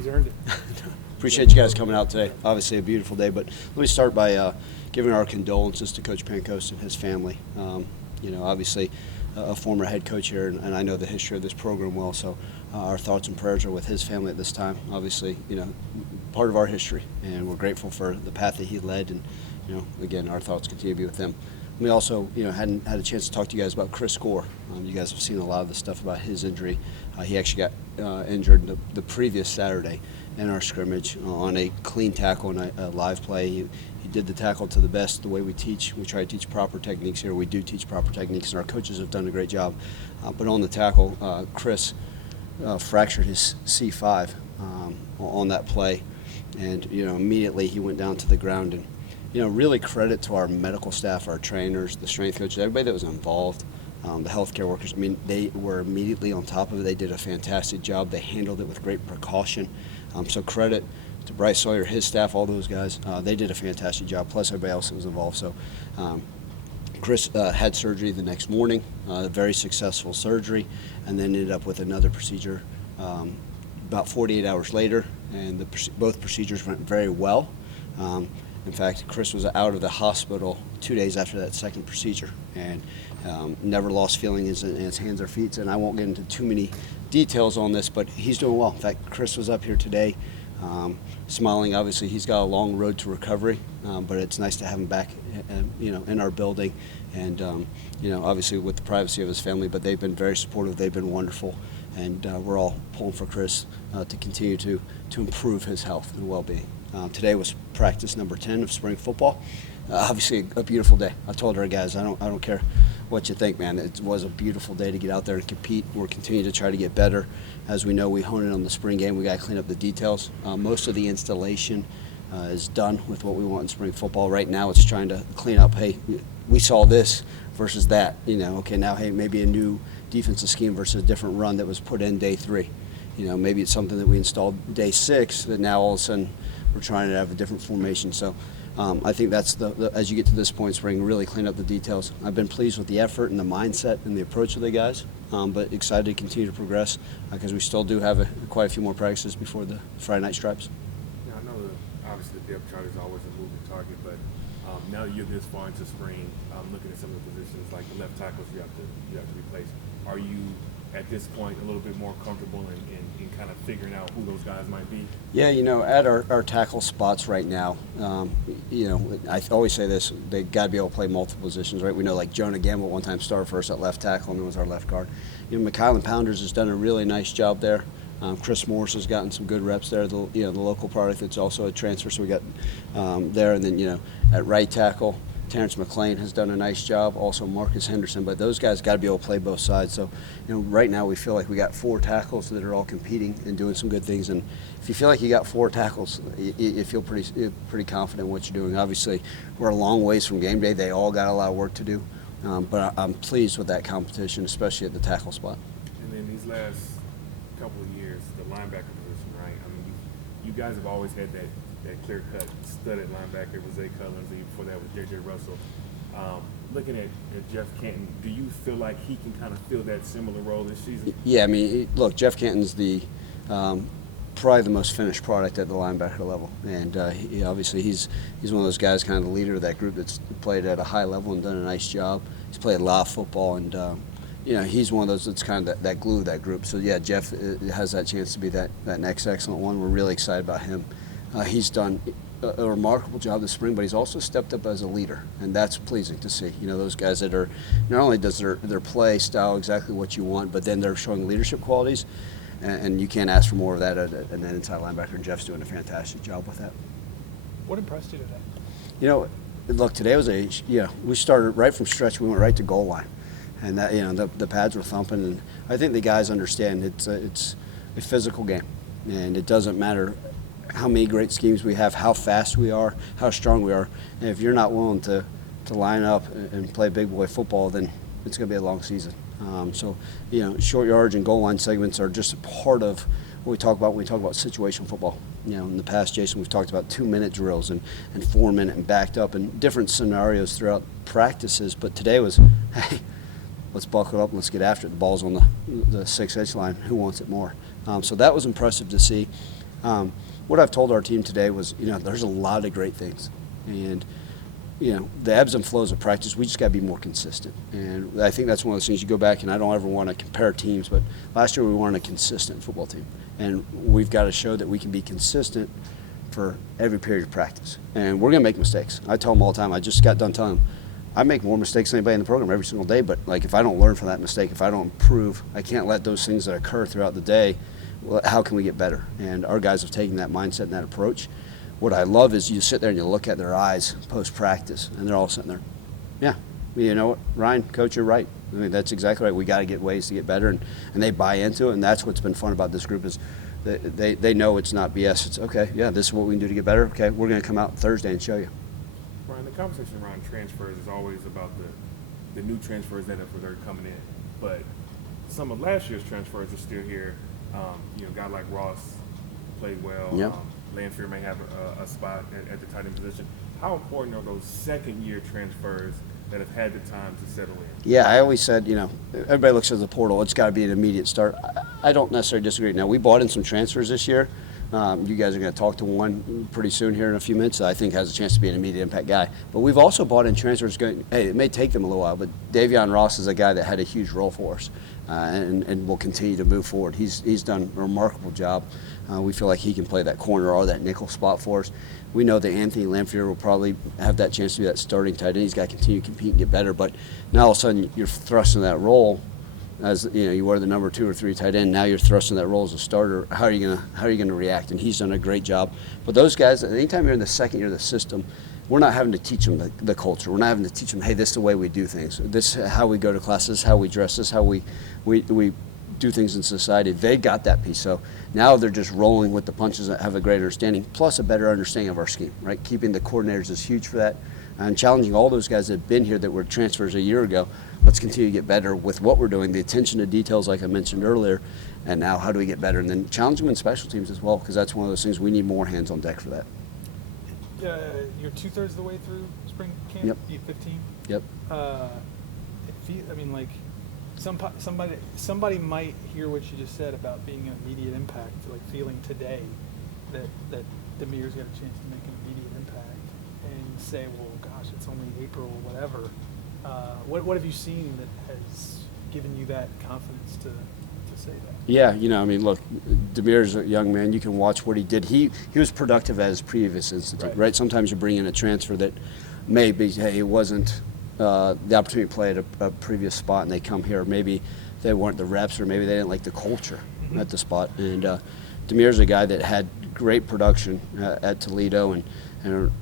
He's earned it. Appreciate you guys coming out today. Obviously a beautiful day, but let me start by giving our condolences to Coach Pankos and his family. Obviously a former head coach here, and I know the history of this program well, so our thoughts and prayers are with his family at this time. Obviously, part of our history, and we're grateful for the path that he led, and, again, our thoughts continue to be with him. We also, hadn't had a chance to talk to you guys about Chris Gore. You guys have seen a lot of the stuff about his injury. He actually got injured the previous Saturday in our scrimmage on a clean tackle and a live play. He did the tackle to the best, the way we teach. We try to teach proper techniques here. We do teach proper techniques, and our coaches have done a great job. But on the tackle, Chris fractured his C5 on that play, and immediately he went down to the ground. And really credit to our medical staff, our trainers, the strength coaches, everybody that was involved, the healthcare workers. I mean, they were immediately on top of it. They did a fantastic job. They handled it with great precaution. So credit to Bryce Sawyer, his staff, all those guys. They did a fantastic job, plus everybody else that was involved. So Chris had surgery the next morning, a very successful surgery, and then ended up with another procedure about 48 hours later, and both procedures went very well. In fact, Chris was out of the hospital 2 days after that second procedure, and never lost feeling in his hands or feet. And I won't get into too many details on this, but he's doing well. In fact, Chris was up here today, smiling. Obviously, he's got a long road to recovery, but it's nice to have him back, in our building, and obviously with the privacy of his family. But they've been very supportive. They've been wonderful, and we're all pulling for Chris to continue to improve his health and well-being. Today was practice number 10 of spring football. Obviously a beautiful day. I told our guys, I don't care what you think, man. It was a beautiful day to get out there and compete. We're continuing to try to get better. As we know, we hone in on the spring game. We got to clean up the details. Most of the installation is done with what we want in spring football. Right now it's trying to clean up, hey, we saw this versus that. Okay, now, hey, maybe a new defensive scheme versus a different run that was put in day 3. Maybe it's something that we installed day 6 that now all of a sudden we're trying to have a different formation. So I think that's as you get to this point, spring, really clean up the details. I've been pleased with the effort and the mindset and the approach of the guys, but excited to continue to progress because we still do have quite a few more practices before the Friday night stripes. Yeah, I know obviously the depth chart is always a moving target, but now that you're this far into spring, looking at some of the positions like the left tackles you have to replace, are you at this point a little bit more comfortable in kind of figuring out who those guys might be? Yeah, at our tackle spots right now, I always say this, they got to be able to play multiple positions, right? We know like Jonah Gamble one time started first at left tackle and then was our left guard. McKylan Pounders has done a really nice job there. Chris Morris has gotten some good reps there, the local product that's also a transfer, so we got there. And then, at right tackle, Terrence McLean has done a nice job, also Marcus Henderson, but those guys got to be able to play both sides. So, right now we feel like we got 4 tackles that are all competing and doing some good things. And if you feel like you got 4 tackles, you feel pretty confident in what you're doing. Obviously, we're a long ways from game day. They all got a lot of work to do, but I'm pleased with that competition, especially at the tackle spot. And then these last couple of years, the linebacker position, right? I mean, you guys have always had that clear-cut, studded linebacker with Zay Cullins, and before that was J.J. Russell. Looking at Jeff Canton, do you feel like he can kind of fill that similar role this season? Yeah, I mean, look, Jeff Canton's probably the most finished product at the linebacker level, and obviously he's one of those guys, kind of the leader of that group that's played at a high level and done a nice job. He's played a lot of football, and he's one of those that's kind of that glue of that group. So yeah, Jeff has that chance to be that next excellent one. We're really excited about him. He's done a remarkable job this spring, but he's also stepped up as a leader, and that's pleasing to see. Those guys that are, not only does their play style exactly what you want, but then they're showing leadership qualities, and you can't ask for more of that at an inside linebacker, and Jeff's doing a fantastic job with that. What impressed you today? Look, today was we started right from stretch, we went right to goal line, and that, the pads were thumping, and I think the guys understand it's a physical game, and it doesn't matter how many great schemes we have, how fast we are, how strong we are. And if you're not willing to line up and play big boy football, then it's going to be a long season. So, short yardage and goal line segments are just a part of what we talk about when we talk about situational football. In the past, Jason, we've talked about 2-minute drills and 4-minute and backed up and different scenarios throughout practices. But today was, hey, let's buckle up and let's get after it. The ball's on the 6-inch line. Who wants it more? So that was impressive to see. What I've told our team today was, there's a lot of great things. And, the ebbs and flows of practice, we just got to be more consistent. And I think that's one of those things you go back, and I don't ever want to compare teams, but last year we weren't a consistent football team. And we've got to show that we can be consistent for every period of practice. And we're going to make mistakes. I tell them all the time, I just got done telling them, I make more mistakes than anybody in the program every single day, but if I don't learn from that mistake, if I don't improve, I can't let those things that occur throughout the day, well, how can we get better? And our guys have taken that mindset and that approach. What I love is you sit there and you look at their eyes post-practice, and they're all sitting there, yeah, you know what, Ryan, Coach, you're right. I mean, that's exactly right. We got to get ways to get better, and they buy into it, and that's what's been fun about this group is they know it's not BS. It's, okay, yeah, this is what we can do to get better. Okay, we're going to come out Thursday and show you. Ryan, the conversation around transfers is always about the new transfers that are coming in. But some of last year's transfers are still here. A guy like Ross played well. Yep. Lanphier may have a spot at the tight end position. How important are those second-year transfers that have had the time to settle in? Yeah, I always said, everybody looks at the portal. It's got to be an immediate start. I don't necessarily disagree. Now, we bought in some transfers this year. You guys are going to talk to one pretty soon here in a few minutes that I think has a chance to be an immediate impact guy. But we've also bought in transfers. It may take them a little while, but Davion Ross is a guy that had a huge role for us and will continue to move forward. He's done a remarkable job. We feel like he can play that corner or that nickel spot for us. We know that Anthony Lanphier will probably have that chance to be that starting tight end. He's got to continue to compete and get better. But now all of a sudden you're thrust in that role. As you were the number 2 or 3 tight end, now you're thrust in that role as a starter. How are you gonna react? And he's done a great job. But those guys, anytime you're in the second year of the system, we're not having to teach them the culture. We're not having to teach them, hey, this is the way we do things. This is how we go to class. This is how we dress. This is how we do things in society. They got that piece. So now they're just rolling with the punches that have a greater understanding, plus a better understanding of our scheme. Right? Keeping the coordinators is huge for that, and challenging all those guys that have been here that were transfers a year ago. Let's continue to get better with what we're doing, the attention to details like I mentioned earlier, and now how do we get better? And then challenge them in special teams as well, because that's one of those things we need more hands on deck for that. You're 2/3 of the way through spring camp? Yep. You 15? Yep. Somebody might hear what you just said about being an immediate impact, feeling today that Damir's got a chance to make an immediate impact and say, well, gosh, it's only April or whatever. What have you seen that has given you that confidence to say that? Yeah, look, Damir's a young man. You can watch what he did. He was productive at his previous institute, right? Sometimes you bring in a transfer that maybe, hey, it wasn't the opportunity to play at a previous spot, and they come here. Maybe they weren't the reps, or maybe they didn't like the culture at the spot. And Damir's a guy that had great production at Toledo, and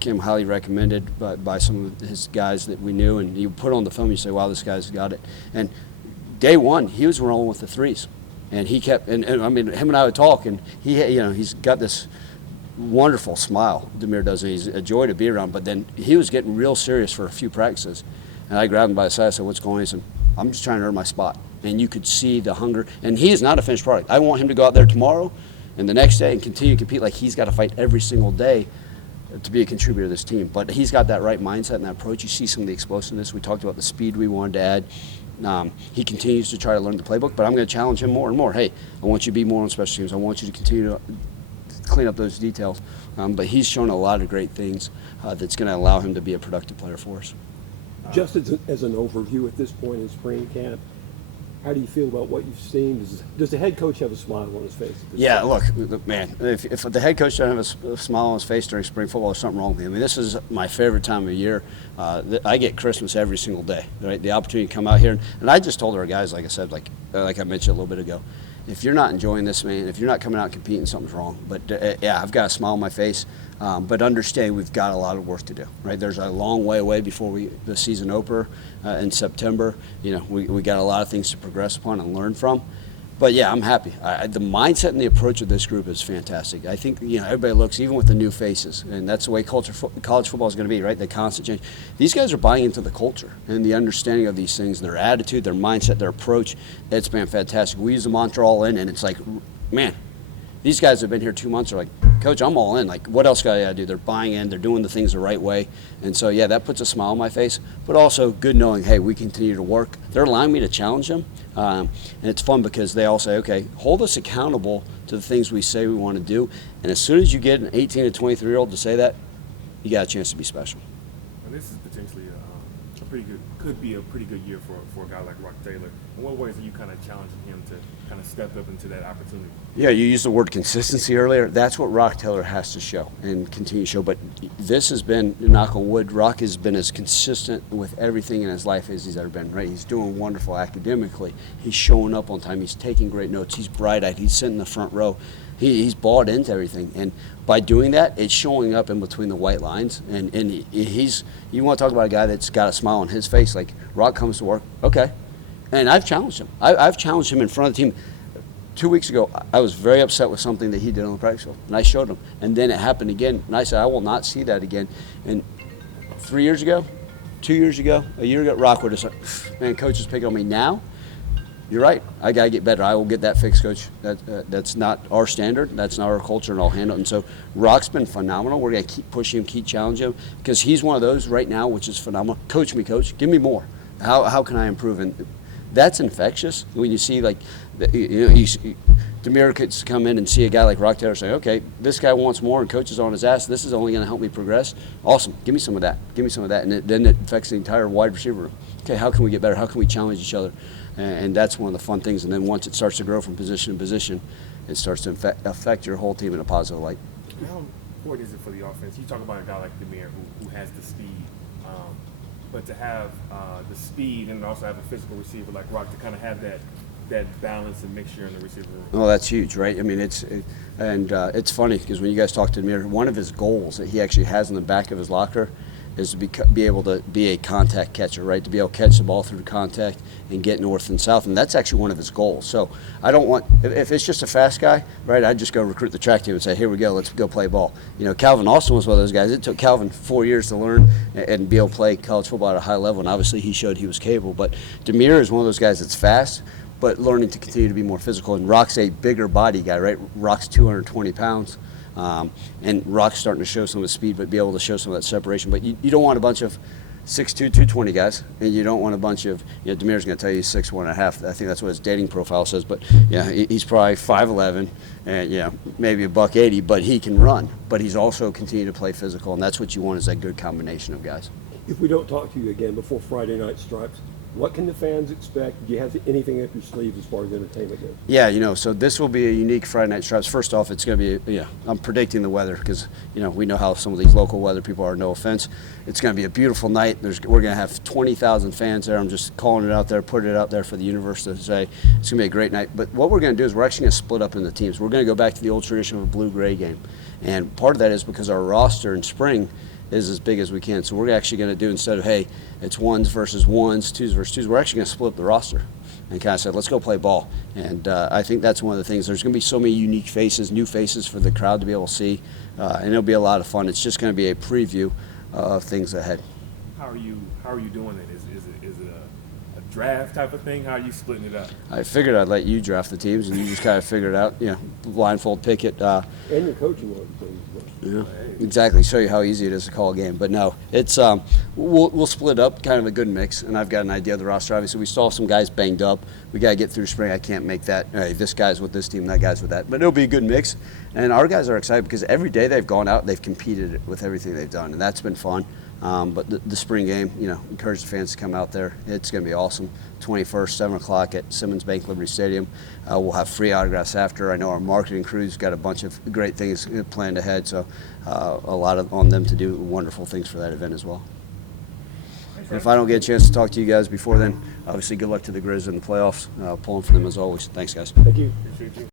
came highly recommended by some of his guys that we knew, and you put on the film, you say, wow, this guy's got it. And day one, he was rolling with the threes, and he kept, and him and I would talk, and he's got this wonderful smile, Damir does, and he's a joy to be around, but then he was getting real serious for a few practices, and I grabbed him by the side, I said, what's going on? He said, I'm just trying to earn my spot. And you could see the hunger, and he is not a finished product. I want him to go out there tomorrow and the next day and continue to compete like he's got to fight every single day to be a contributor to this team. But he's got that right mindset and that approach. You see some of the explosiveness. We talked about the speed we wanted to add. He continues to try to learn the playbook, but I'm going to challenge him more and more. Hey, I want you to be more on special teams. I want you to continue to clean up those details. But he's shown a lot of great things that's going to allow him to be a productive player for us. Just as an overview at this point in spring camp, how do you feel about what you've seen? Does the head coach have a smile on his face? Yeah, look, man, if the head coach doesn't have a smile on his face during spring football, there's something wrong with him. I mean, this is my favorite time of year. I get Christmas every single day, right? The opportunity to come out here. And I just told our guys, like I said, like I mentioned a little bit ago, if you're not enjoying this, man, if you're not coming out and competing, something's wrong. But, yeah, I've got a smile on my face. But understand we've got a lot of work to do, right? There's a long way away before the season opener in September. We got a lot of things to progress upon and learn from. But, yeah, I'm happy. The mindset and the approach of this group is fantastic. I think, everybody looks, even with the new faces, and that's the way college football is going to be, right? The constant change. These guys are buying into the culture and the understanding of these things, their attitude, their mindset, their approach. It's been fantastic. We use the mantra all in, and it's like, man, these guys have been here 2 months are like, Coach, I'm all in. Like, what else got I do? They're buying in. They're doing the things the right way. And so, yeah, that puts a smile on my face. But also good knowing, hey, we continue to work. They're allowing me to challenge them. And it's fun because they all say, okay, hold us accountable to the things we say we want to do. And as soon as you get an 18 to 23-year-old to say that, you got a chance to be special. And this is potentially a pretty good, could be a pretty good year for a guy like Rock Taylor. In what ways are you kind of challenging him to kind of step up into that opportunity? Yeah, you used the word consistency earlier. That's what Rock Taylor has to show and continue to show. But this has been, knock on wood, Rock has been as consistent with everything in his life as he's ever been, right? He's doing wonderful academically. He's showing up on time. He's taking great notes. He's bright-eyed. He's sitting in the front row. He's bought into everything. And by doing that, it's showing up in between the white lines. And he's, you want to talk about a guy that's got a smile on his face, like Rock comes to work, okay. And I've challenged him. I've challenged him in front of the team. 2 weeks ago, I was very upset with something that he did on the practice field, and I showed him. And then it happened again, and I said, I will not see that again. And 3 years ago, 2 years ago, a year ago, Rock would have said, man, coach is picking on me now. You're right. I got to get better. I will get that fixed, coach. That's not our standard. That's not our culture, and I'll handle it. And so Rock's been phenomenal. We're going to keep pushing him, keep challenging him, because he's one of those right now, which is phenomenal. Coach me, coach. Give me more. How can I improve? And that's infectious when you see, like, Damir could come in and see a guy like Rock Taylor say, okay, this guy wants more and coach is on his ass. This is only going to help me progress. Awesome. Give me some of that. Give me some of that. And then it affects the entire wide receiver room. Okay, how can we get better? How can we challenge each other? And that's one of the fun things. And then once it starts to grow from position to position, it starts to affect your whole team in a positive light. How important is it for the offense? You talk about a guy like Damir who has the speed, but to have the speed and also have a physical receiver like Rock to kind of have that balance and mixture in the receiver room. Well, that's huge, right? I mean, it's funny because when you guys talk to Damir, one of his goals that he actually has in the back of his locker is to be able to be a contact catcher, right? To be able to catch the ball through contact and get north and south, and that's actually one of his goals. So I don't want, if it's just a fast guy, right, I'd just go recruit the track team and say, here we go, let's go play ball. You know, Calvin Austin was one of those guys. It took Calvin 4 years to learn and be able to play college football at a high level, and obviously he showed he was capable. But Damir is one of those guys that's fast, but learning to continue to be more physical. And Rock's a bigger body guy, right? Rock's 220 pounds. And Rock's starting to show some of his speed, but be able to show some of that separation. But you don't want a bunch of 6'2", 220 guys, and you don't want a bunch of, Damir's going to tell you he's 6'1.5". I think that's what his dating profile says. But yeah, he's probably 5'11", and maybe $180, but he can run. But he's also continuing to play physical, and that's what you want is that good combination of guys. If we don't talk to you again before Friday Night Stripes, what can the fans expect? Do you have anything up your sleeves as far as entertainment goes? Yeah, so this will be a unique Friday Night Stripes. First off, it's going to be, I'm predicting the weather because, we know how some of these local weather people are, no offense. It's going to be a beautiful night. We're going to have 20,000 fans there. I'm just calling it out there, putting it out there for the universe to say it's going to be a great night. But what we're going to do is we're actually going to split up into teams. We're going to go back to the old tradition of a blue-gray game. And part of that is because our roster in spring is as big as we can. So we're actually going to do, instead of, hey, it's ones versus ones, twos versus twos, we're actually going to split up the roster and kind of say, let's go play ball. And I think that's one of the things. There's going to be so many unique faces, new faces for the crowd to be able to see, and it'll be a lot of fun. It's just going to be a preview of things ahead. How are you doing it? Is it a draft type of thing? How are you splitting it up? I figured I'd let you draft the teams, and you just kind of figure it out, blindfold pick it. And you're coaching one of the teams. Yeah, exactly. Show you how easy it is to call a game. But no, it's we'll split up, kind of a good mix. And I've got an idea of the roster. Obviously, we still have some guys banged up. We got to get through spring. I can't make that. Hey, this guy's with this team, that guy's with that. But it'll be a good mix. And our guys are excited because every day they've gone out, they've competed with everything they've done, and that's been fun. But the spring game, encourage the fans to come out there. It's going to be awesome. 21st, 7 o'clock at Simmons Bank Liberty Stadium. We'll have free autographs after. I know our marketing crew's got a bunch of great things planned ahead, so a lot on them to do wonderful things for that event as well. And if I don't get a chance to talk to you guys before then, obviously good luck to the Grizz in the playoffs. Pulling for them as always. Thanks, guys. Thank you. Appreciate you.